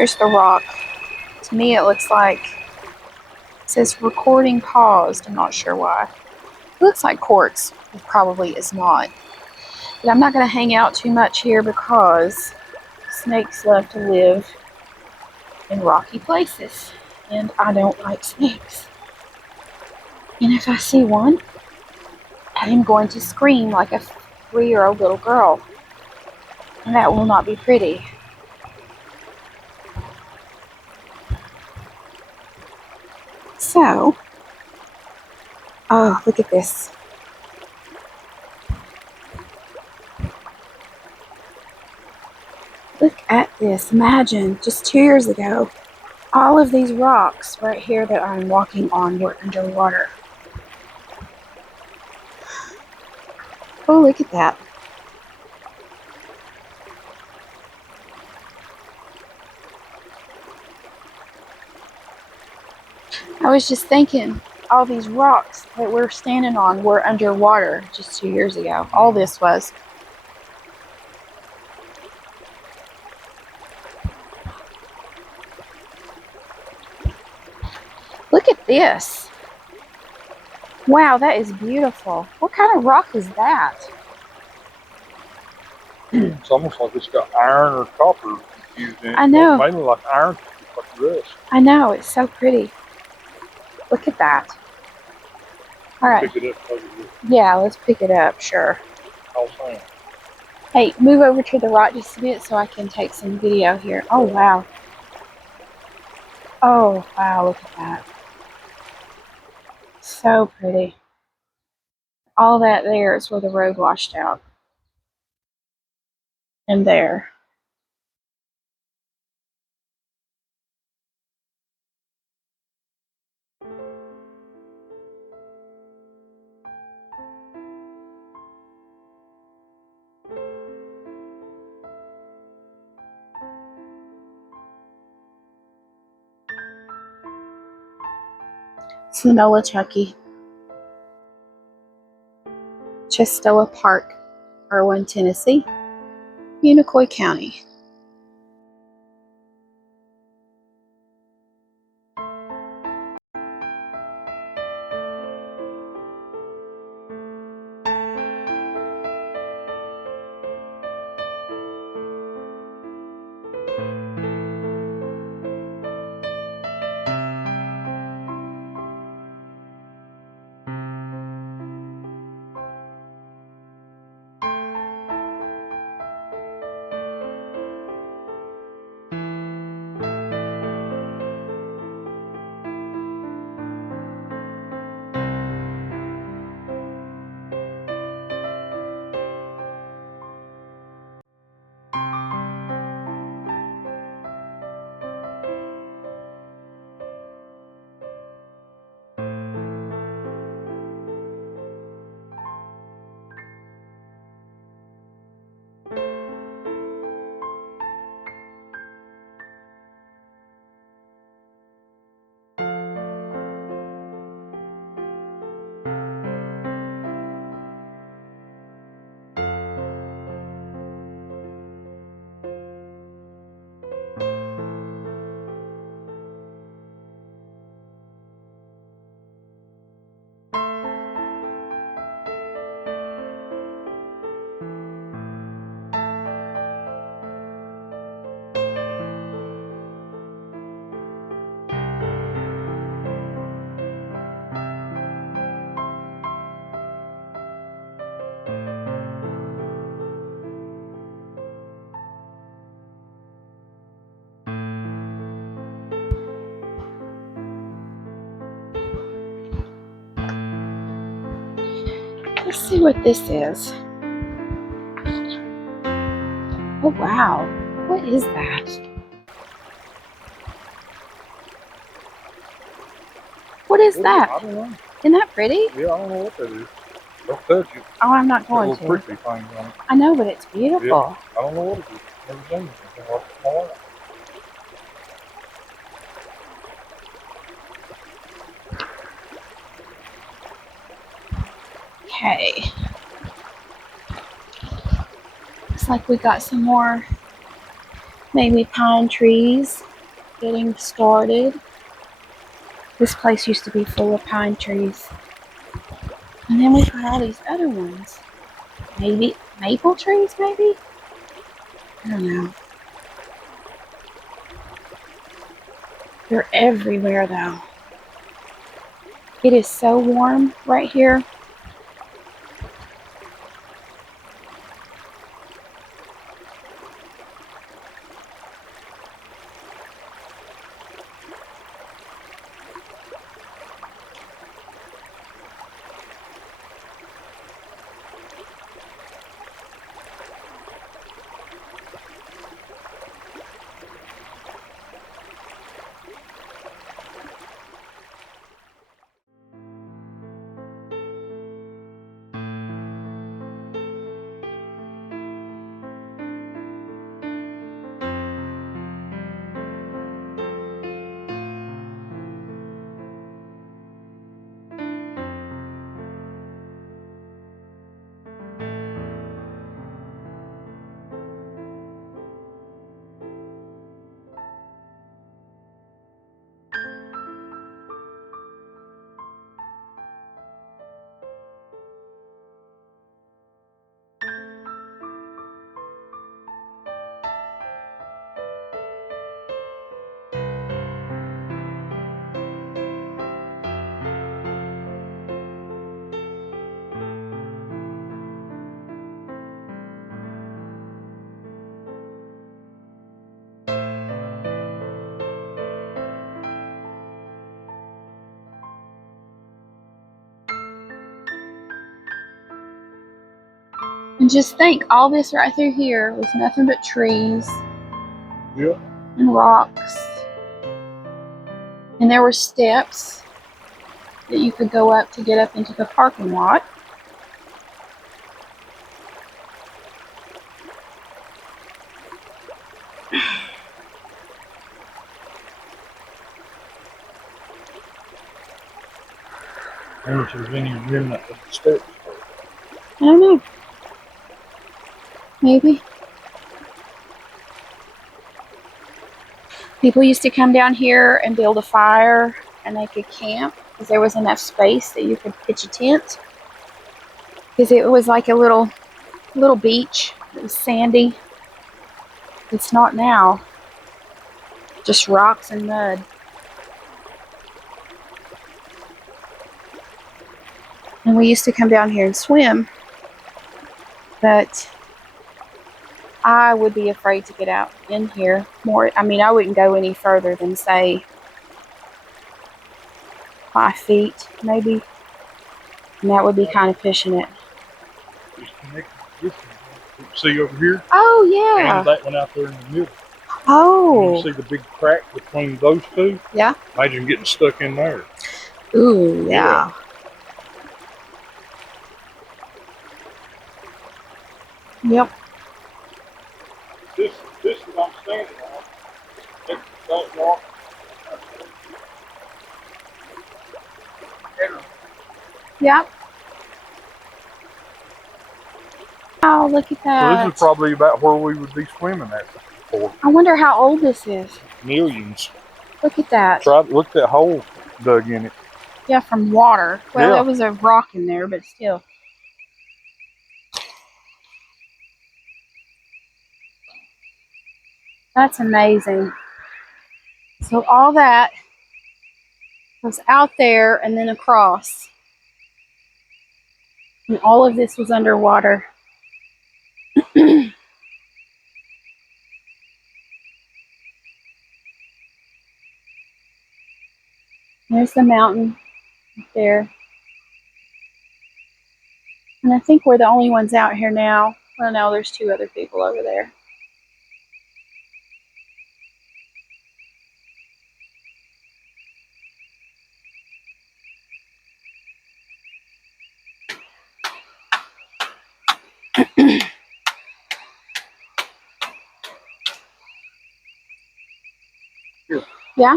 There's the rock. To me, it looks like it says recording paused. I'm not sure why. It looks like quartz. It probably is not. But I'm not going to hang out too much here because snakes love to live in rocky places. And I don't like snakes. And if I see one, I am going to scream like a 3-year-old little girl. And that will not be pretty. So, oh, look at this. Look at this. Imagine just 2 years ago, all of these rocks right here that I'm walking on were underwater. Oh, look at that. I was just thinking, all these rocks that we're standing on were underwater just 2 years ago. All this was. Look at this. Wow, that is beautiful. What kind of rock is that? It's almost like it's got iron or copper infused in it. I know. Mainly like iron, like this. I know, it's so pretty. Look at that. All right. Pick it up. Yeah, let's pick it up, sure. All same. Hey, move over to the right just a bit so I can take some video here. Oh, wow. Oh, wow, look at that. So pretty. All that there is where the road washed out. And there. It's the Nolichucky. Chestoa Park, Erwin, Tennessee, Unicoi County. Let's see what this is. Oh, wow. What is that? What is that? I don't know. Isn't that pretty? Yeah, I don't know what that is. Don't touch it. Oh, I'm not going Little to. prickly thing on it. I know, but it's beautiful. Yeah, I don't know what it is. Never seen anything like it in my life. Okay. Looks like we got some more maybe pine trees. getting started. This place used to be full of pine trees. And then we've got all these other ones. Maybe maple trees, maybe? I don't know. They're everywhere though. It is so warm right here. And just think, all this right through here was nothing but trees. Yeah. And rocks. And there were steps that you could go up to get up into the parking lot. I wonder if there's any remnant of the steps. I don't know. Maybe. People used to come down here and build a fire and they could camp because there was enough space that you could pitch a tent. Because it was like a little beach. It was sandy. It's not now. Just rocks and mud. And we used to come down here and swim. But I would be afraid to get out in here more. I mean, I wouldn't go any further than, say, 5 feet, maybe. And that would be kind of pushing it. See over here? Oh, yeah. And that one out there in the middle. Oh. You see the big crack between those two? Yeah. Imagine getting stuck in there. Ooh, yeah. Yep. This is what I'm standing on. That rock. Yep. Oh, look at that. So this is probably about where we would be swimming at before. I wonder how old this is. Millions. Look at that. Look at that hole dug in it. Yeah, from water. Well, yeah. There was a rock in there, but still. That's amazing. So all that was out there and then across. And all of this was underwater. There's the mountain up there. And I think we're the only ones out here now. Well, no, there's 2 other people over there. Here. Yeah?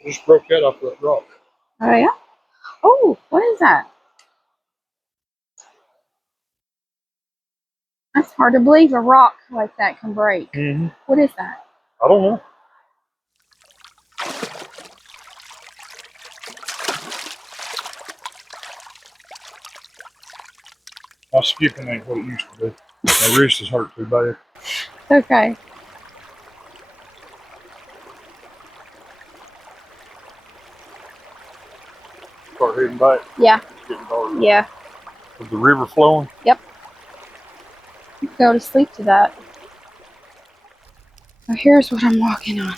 I just broke that off that rock. Oh, yeah? Oh, what is that? That's hard to believe a rock like that can break. Mm-hmm. What is that? I don't know. My skipping ain't what it used to be. My wrist is hurt too bad. Okay. Start heading back. Yeah. It's getting dark. Yeah. Is the river flowing? Yep. Go to sleep to that. Now here's what I'm walking on.